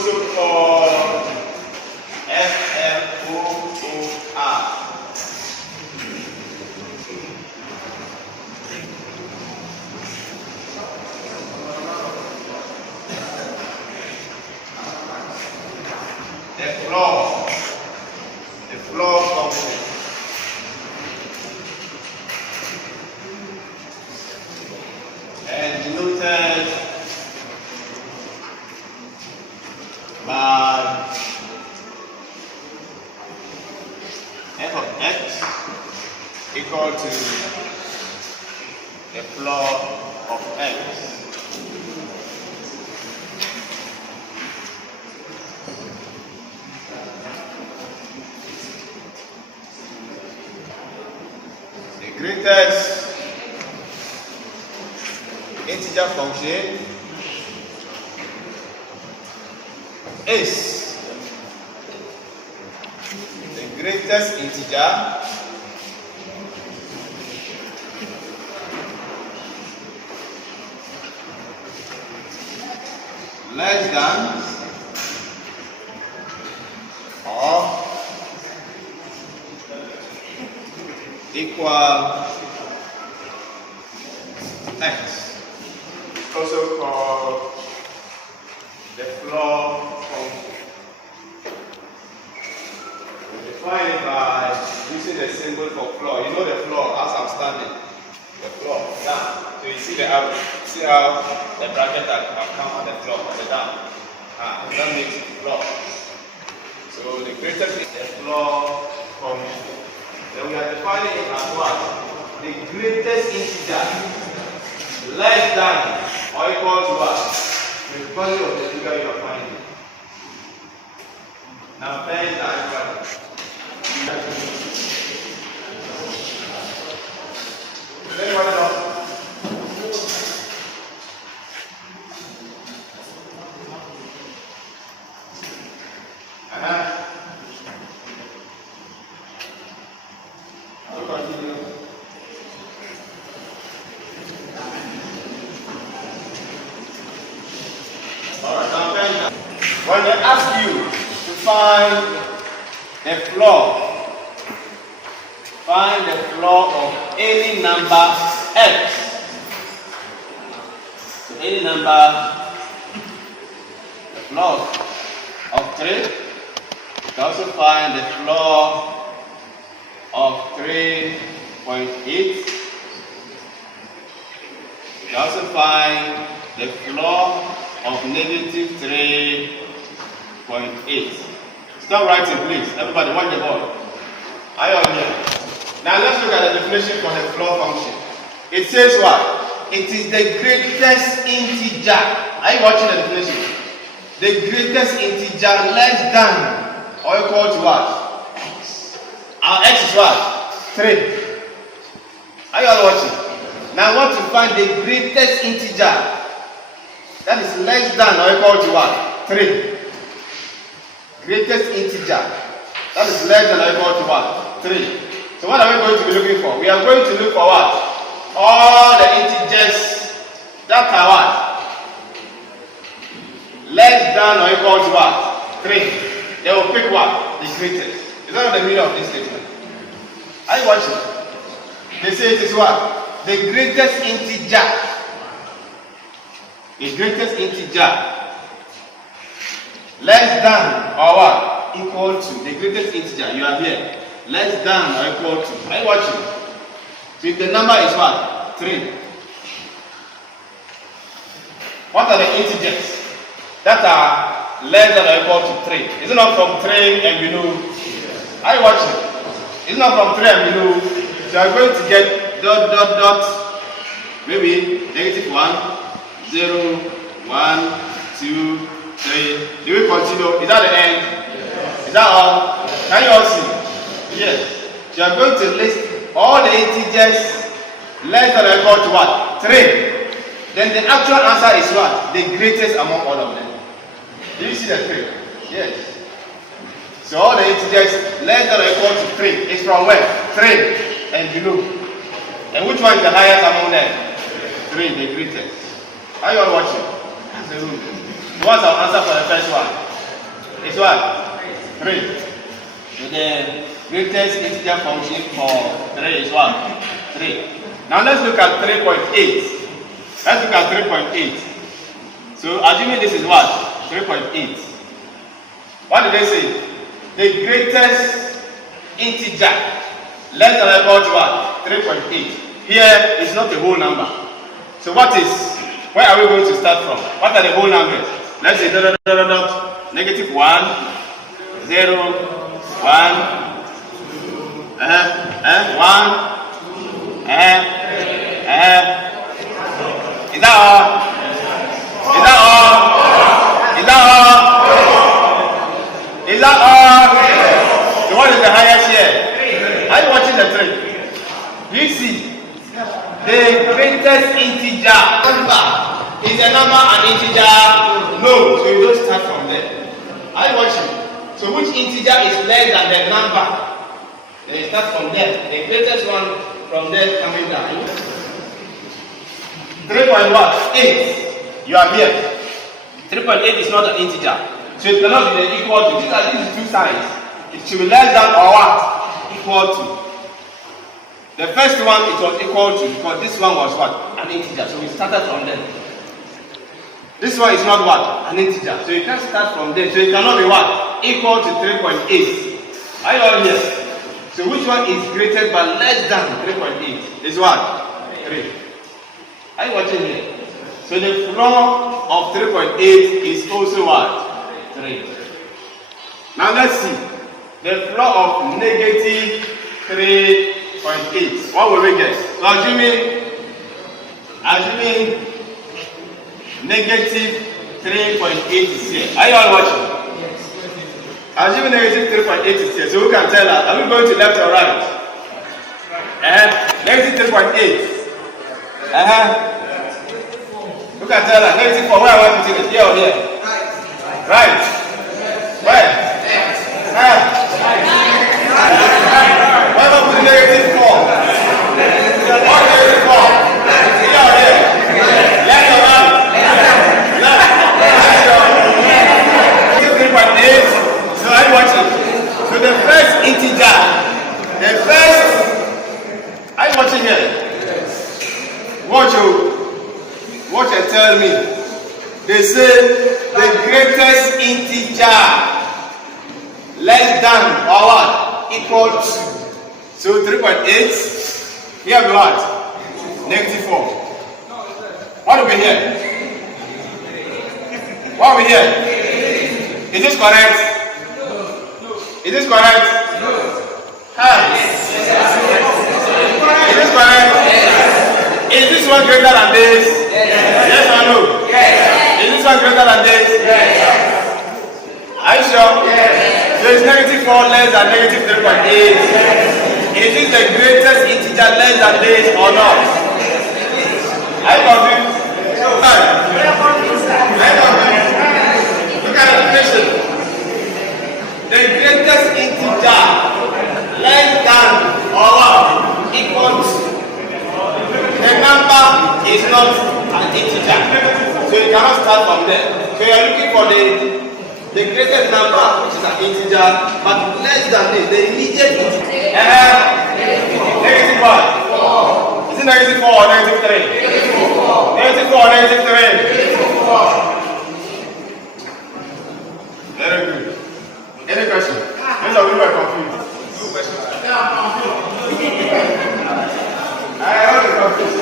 also called FLOOR. The floor function. And denoted by f of x equal to the floor of x. The greatest integer function is the greatest integer less than or equal x, also called the floor function. We define it by using the symbol for floor. You know the floor as I'm standing. The floor down. So you see the average. See how the bracket have come on the floor, on the down. That makes it floor. So the greatest is the floor function. Then we are defining it as what? The greatest integer less than or equal to what? The value of the figure you are finding. Now bend that value. Anyone else? When they ask you to find the floor of any number x, so any number, the floor of 3, you can also find the floor of 3.8, you can also find the floor of negative 3.8. Stop writing, please. Everybody, watch the board. Are you all here? Now let's look at the definition for the floor function. It says what? It is the greatest integer. Are you watching the definition? The greatest integer less than or equal to what? X. Our x is what? 3. Are you all watching? Now I want to find the greatest integer that is less than or equal to what? 3. Greatest integer that is less than or equal to what? 3. So what are we going to be looking for? We are going to look for what? All the integers that are what? Less than or equal to what? 3. They will pick what? The greatest. Is that not the meaning of this statement? Are you watching? They say it is what? The greatest integer. The greatest integer less than or what? Equal to. The greatest integer, you are here. Less than or equal to. Are you watching? If the number is what? 3. What are the integers that are less than or equal to 3? Is it not from 3 and below? Are you watching? It's not from 3 and below. So you are going to get dot, maybe negative 1, 0, 1, 2, 3. Do we continue? Is that the end? Yes. Is that all? Can you all see? Yes. So you are going to list all the integers less than or equal to what? 3. Then the actual answer is what? The greatest among all of them. Do you see the 3? Yes. So all the integers less than or equal to 3 is from where? 3 and below. And which one is the highest among them? 3, the greatest. Are you all watching? What's our answer for the first one? is what? 3. So the greatest integer function for 3 is what? 3. Now let's look at 3.8. Let's look at 3.8. So assuming this is what? 3.8. What did they say? The greatest integer less than or equal to what? 3.8. Here is not a whole number. So what is, where are we going to start from? What are the whole numbers? Let's say -1, 0, 1, 1, is that all? Is that all? Is that all? Is that all? So what is the highest here? Are you watching the trend? Do you see? The greatest integer number is a number an integer? No. So you don't start from there. Are you watching? So which integer is less than the number? Then you start from there. The greatest one from there coming down. 3.8. You are here. 3.8 is not an integer. So it cannot be the equal to. These are these two signs. It should be less than or what? Equal to. The first one it was equal to because this one was what? An integer. So we started from there. This one is not what? An integer. So you can't start from there. So it cannot be what? Equal to 3.8. Are you all here? So which one is greater but less than 3.8? Is what? 3. Are you watching here? So the floor of 3.8 is also what? 3. Now let's see. The floor of negative 3.8. What will we get? So assuming negative 3.8 is here. Are you all watching? Yes. Assuming negative 3.8 is here. So who can tell us? Are we going to left or right? Negative 3.8. Who can tell us? Negative 4. Where are we putting it? Here or here? Right. Where? Where am I putting negative 4? What negative 4? Here or here? Left or right? Left. Negative 3.8. So are you watching? So the first integer, are you watching here? Watch and tell me. They say the greatest integer less than or what? Equal to. So 3.8. Here we what? Negative 4. What do we hear? What we hear? Is this correct? Is this correct? Is this correct? Is this one greater than this? Yes or no? Is this one greater than this? Are you sure? So is negative 4 less than negative 3.8? Is this the greatest integer less than this or not? Are you confused? Look at the question. The greatest integer less than or what? Equal to. The number is not an integer. So you cannot start from there. So you are looking for the greatest number, which is an integer, but less than this, the immediate integer. Negative 1. Is it negative 4 or negative 3? Negative 4 or negative 3? Very good. Any question? Most of you were confused. No question. I was confused.